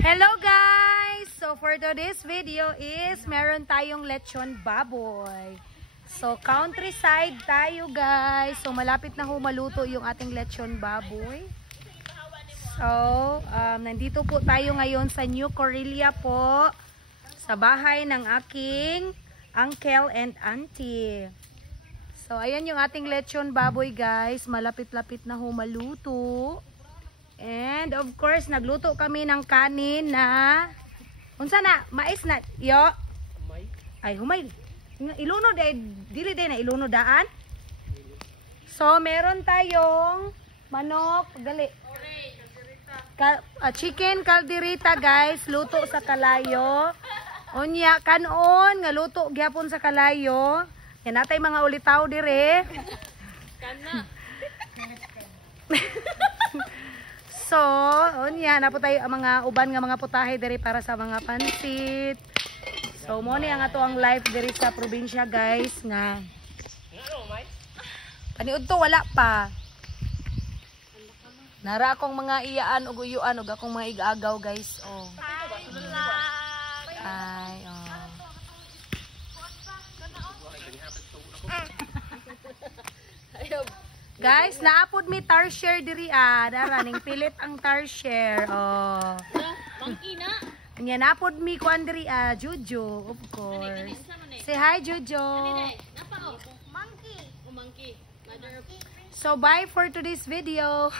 Hello guys! So for today's video is meron tayong lechon baboy. So countryside tayo guys. So malapit na humaluto yung ating lechon baboy. So nandito po tayo ngayon sa New Correlia po. Sa bahay ng aking uncle and auntie. So ayan yung ating lechon baboy guys. Malapit-lapit na humaluto. And of course, nagluto kami ng kanin na unsa na? Mais na. Yo. Ay, humay. Ilunod ay dili din na ilunod daan. So, meron tayong manok, gali. Chicken calderita, guys, luto sa kalayo. Unya kanon nga luto gyapon sa kalayo. Yan natay mga ulitaw dire. Kana. So, unya na po tayo ang mga uban nga mga putahe diri para sa mga pansit. So, mo ni ang ato ang life diri sa probinsya, guys, nga. Paniud to wala pa. Nara akong mga iyaan ug uyuan ug akong mga igaagaw, guys. Oh. Ay, oh. Guys, naapod mi tar share diri daraning pilit ang tar share. Oh. Monkey na. Nya naapod mi kuan diri Jojo, of course. Say hi Jojo. Napa monkey. Oh, monkey. Mother. So bye for today's video.